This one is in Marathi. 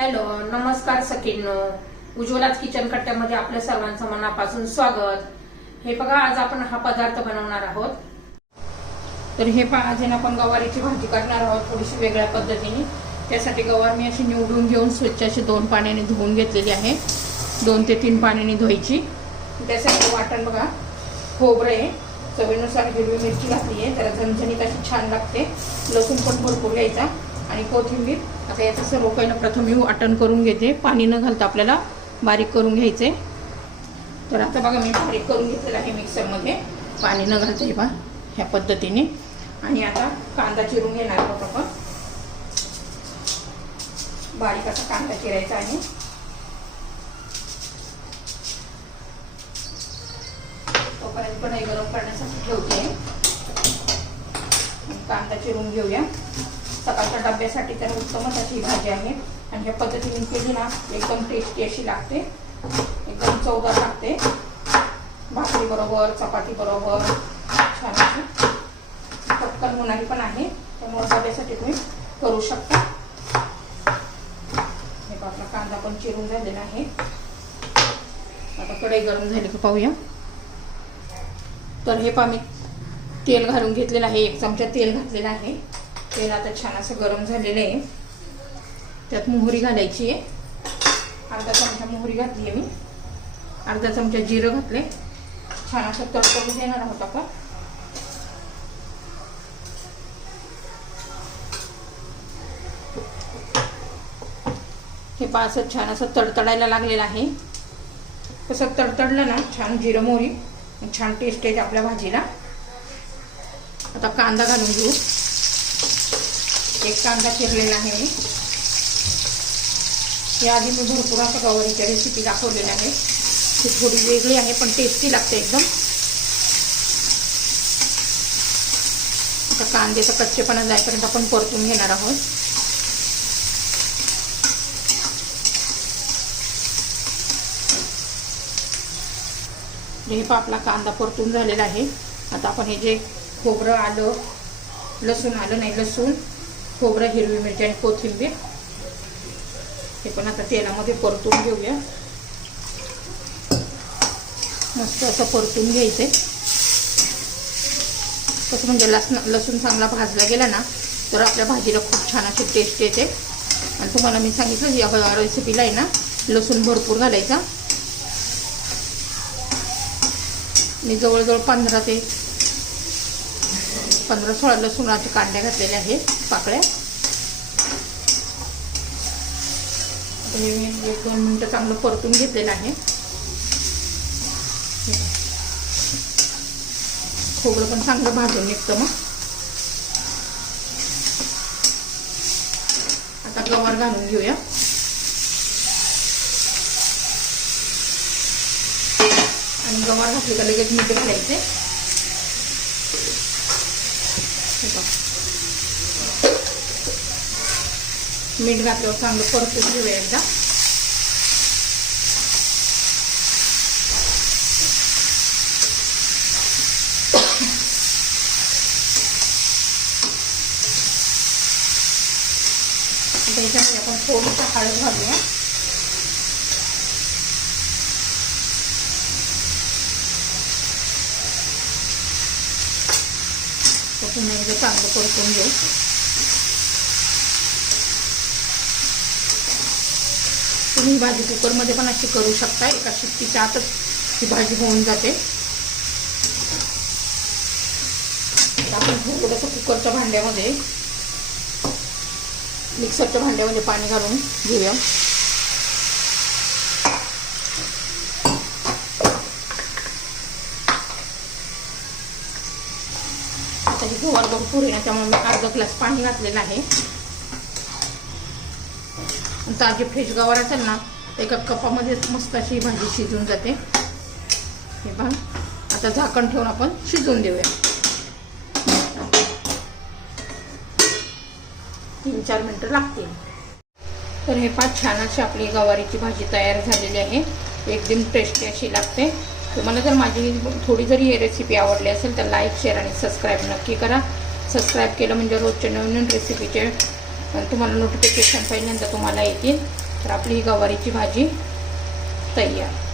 हॅलो, नमस्कार सखींनो. उज्ज्वलाच किचन कट्ट्यामध्ये आपल्या सर्वांचं मनापासून स्वागत. हे बघा, आज आपण हा पदार्थ बनवणार आहोत. तर हे पहा, आज आपण गवारीची भाजी करणार आहोत थोडीशी वेगळ्या पद्धतीने. त्यासाठी गवार मी अशी निवडून घेऊन स्वच्छ अशी 2 पाण्याने धुवून घेतलेली आहे. 2 ते 3 पाण्याने धुवायची. त्यासाठी वाटण बघा, खोबरं आहे, चवीनुसार हिरवी मिरची घातली आहे, जरा झणझणीत अशी छान लागते. लसूण पण भरपूर घ्यायचा आणि कोथिंबीर. आता याचं सर्व पहिलं प्रथम मी वाटण करून घेते. पाणी न घालता आपल्याला बारीक करून घ्यायचे. तर आता बघा, मी बारीक करून घेतलेलं आहे मिक्सरमध्ये, पाणी न घालता. हे पहा, ह्या पद्धतीने. आणि आता कांदा चिरून घेणार आहोत आपण. बारीक असा कांदा चिरायचा आहे. तोपर्यंत कढई गरम करण्यासाठी ठेवते. कांदा चिरून घेऊया. सकाळच्या डब्यासाठी तर उत्तमच अशी भाजी आहे. आणि ह्या पद्धतीने केली ना, एकदम टेस्टी अशी लागते, एकदम चवदार लागते. भाकरी बरोबर, चपाती बरोबर छान अशी पटकन होणारी पण आहे. त्यामुळे डब्यासाठी तुम्ही करू शकता. हे आपला कांदा पण चिरून झालेला आहे. आता कढई गरम झाली का पाहूया. तर हे पहा, मी तेल घालून घेतलेलं आहे. 1 चमचा तेल घातलेलं आहे. तेल आता छान असं गरम झालेलं आहे. त्यात मोहरी घालायची आहे. अर्धा चमचा मोहरी घातली आहे मी. अर्धा चमचा जिरं घातले. छान असं तडतडून देणार आहोत आपण. हे पहा, असं छान असं तडतडायला लागलेलं आहे. तसं तडतडलं ना, छान जिरं मोहरी, छान टेस्ट येते आपल्या भाजीला. आता कांदा घालून घेऊ. 1 कांदा चिरलेला आहे मी. याआधी मी भरपूर असं गवारीच्या रेसिपी दाखवलेल्या आहे. ती थोडी वेगळी आहे पण टेस्टी लागते एकदम. आता कांद्याचा कच्चेपणा जाईपर्यंत आपण परतून घेणार आहोत. हे पहा, आपला कांदा परतून झालेला आहे. आता आपण हे जे खोबरं, आलं, लसूण, खोबरं, हिरवी मिरची आणि कोथिंबीर, हे पण आता तेलामध्ये परतून घेऊया. मस्त असं परतून घ्यायचे. कसं म्हणजे लसूण चांगला भाजला गेला ना, तर आपल्या भाजीला खूप छान अशी टेस्ट येते. आणि तुम्हाला मी सांगितलं, या रेसिपीला आहे ना, लसूण भरपूर घालायचा. मी जवळजवळ 15-16 लसूणाच्या कांड्या घातलेल्या आहेत, पाकळ्या. हे मी 1-2 मिनिटं चांगलं परतून घेतलेलं आहे. खोबरं पण चांगलं भाजून निघतं. मग आता गवार घालून घेऊया. आणि गवार घातली का लगेच मीठ घालायचे. मीठ घातल्यावर चांगलं परतून घेऊया एकदा. त्याच्यामध्ये आपण थोडीशी हळद घालूया. पुन्हा एकदा चांगलं परतून घेऊ. तुम्ही ही भाजी कुकरमध्ये पण अशी करू शकता. एका शिट्टीच्या आतच ही भाजी होऊन जाते. आपण थोडंसं कुकरच्या भांड्यामध्ये, मिक्सरच्या भांड्यामध्ये पाणी घालून घेऊया. आता ही गवार भरपूर आहे ना, त्यामुळे मी अर्धा ग्लास पाणी घातलेलं आहे. ताजी फ्रेश गवार असेल ना, एका कपामध्ये मस्त अशी भाजी शिजून जाते. हे पहा, आता झाकण ठेवून आपण शिजवून देऊया. 3-4 मिनिटं लागतील. तर हे पहा, छान अशी आपली गवारीची भाजी तयार झालेली आहे. एकदम टेस्टी अशी लागते. तुम्हाला जर माझी थोडी जरी रेसिपी आवडली असेल तर लाईक, शेअर आणि सबस्क्राईब नक्की करा. सबस्क्राईब केलं म्हणजे रोजच्या नवीन रेसिपीचे तुम्हाला नोटिफिकेशन पहिल्यांदा तुम्हाला येतील. तर आपली ही गवारीची भाजी तयार.